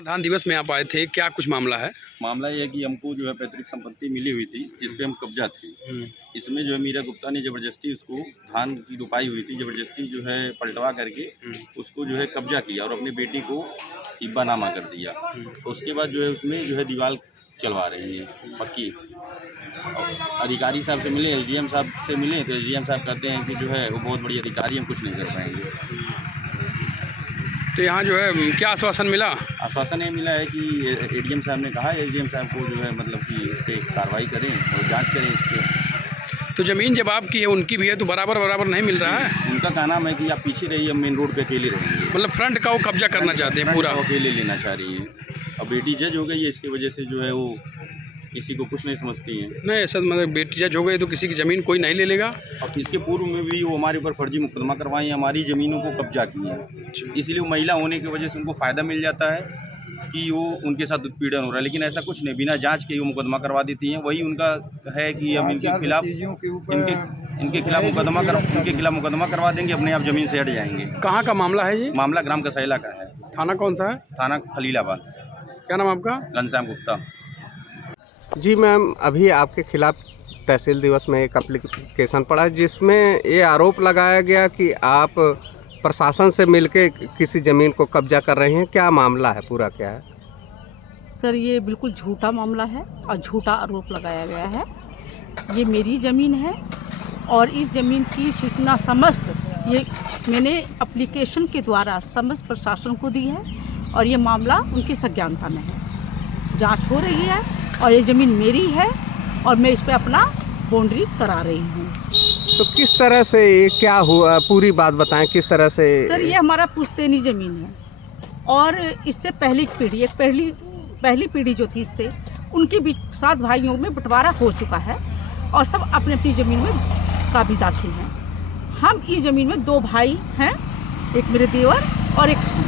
धान दिवस में आप आए थे, क्या कुछ मामला है? मामला ये है कि हमको जो है पैतृक संपत्ति मिली हुई थी, जिस पे हम कब्जा थे। इसमें जो है मीरा गुप्ता ने ज़बरदस्ती उसको धान की रोपाई हुई थी, ज़बरदस्ती जो है पलटवा करके उसको जो है कब्जा किया और अपनी बेटी को हिब्बानामा कर दिया। उसके बाद जो है उसमें जो है दीवार चलवा रहे हैं पक्की। और अधिकारी साहब से मिले, एसडीएम साहब से मिले तो एसडीएम साहब कहते हैं कि जो है वो बहुत बड़ी अधिकारी, हम कुछ नहीं कर पाएंगे। तो यहाँ जो है क्या आश्वासन मिला? आश्वासन ये मिला है कि एडीएम साहब ने कहा है एसडीएम साहब को जो है मतलब कि इस पर कार्रवाई करें और जांच करें इस पर। तो ज़मीन जब आपकी है उनकी भी है तो बराबर नहीं मिल रहा है? उनका कहना है कि आप पीछे रहिए, हम मेन रोड पे अकेले रहेंगे। मतलब फ्रंट का वो कब्जा करना चाहते हैं पूरा? अकेले लेना चाह रही है। और बेटी जज हो गई है, इसकी वजह से जो है वो किसी को कुछ नहीं समझती हैं। नहीं, ऐसा मतलब बेटी जज हो गई तो किसी की ज़मीन कोई नहीं ले लेगा? और इसके पूर्व में भी वो हमारे ऊपर फर्जी मुकदमा करवाई, हमारी ज़मीनों को कब्जा की है। इसलिए वो महिला होने की वजह से उनको फ़ायदा मिल जाता है कि वो उनके साथ उत्पीड़न हो रहा है, लेकिन ऐसा कुछ नहीं, बिना जांच के वो मुकदमा करवा देती हैं। वही उनका है कि हम इनके खिलाफ मुकदमा करवा देंगे, अपने आप ज़मीन से हट जाएंगे। कहाँ का मामला है ये? मामला ग्राम कसैला का है। थाना कौन सा है? थाना खलीलाबाद। क्या नाम आपका? घनश्याम गुप्ता। जी मैम, अभी आपके खिलाफ तहसील दिवस में एक एप्लीकेशन पड़ा है जिसमें ये आरोप लगाया गया कि आप प्रशासन से मिलके किसी ज़मीन को कब्जा कर रहे हैं। क्या मामला है, पूरा क्या है? सर, ये बिल्कुल झूठा मामला है और झूठा आरोप लगाया गया है। ये मेरी ज़मीन है और इस ज़मीन की सूचना समस्त ये मैंने एप्लीकेशन के द्वारा समस्त प्रशासन को दी है और ये मामला उनकी संज्ञानता में है। जांच हो रही है और ये ज़मीन मेरी है और मैं इस पर अपना बाउंड्री करा रही हूँ। तो किस तरह से ये क्या हुआ, पूरी बात बताएं किस तरह से? सर, ये हमारा पुश्तैनी ज़मीन है और इससे पहली पीढ़ी जो थी, इससे उनके भी 7 भाइयों में बंटवारा हो चुका है और सब अपनी अपनी ज़मीन में काबिज़दार हैं। हम इस ज़मीन में 2 भाई हैं, एक मेरे देवर और एक हम।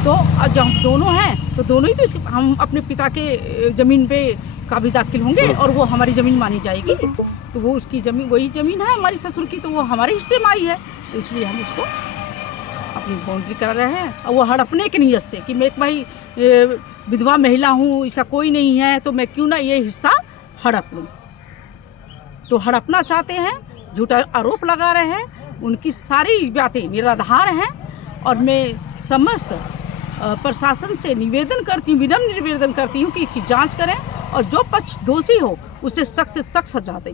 तो जब हम दोनों हैं तो दोनों ही तो हम अपने पिता के ज़मीन पे काबिज दाखिल होंगे और वो हमारी ज़मीन मानी जाएगी। तो वो उसकी ज़मीन, वही ज़मीन है हमारी ससुर की, तो वो हमारे हिस्से में आई है, तो इसलिए हम उसको अपनी बाउंड्री करा रहे हैं। और वो हड़पने की नीयत से कि मैं एक भाई विधवा महिला हूँ, इसका कोई नहीं है, तो मैं क्यों ना ये हिस्सा हड़प लूँ। तो हड़पना चाहते हैं, झूठा आरोप लगा रहे हैं। उनकी सारी बातें निराधार हैं और मैं समस्त प्रशासन से निवेदन करती हूँ, विनम्र निवेदन करती हूँ कि इसकी जांच करें और जो पक्ष दोषी हो उसे सख्त से सख्त सजा दें।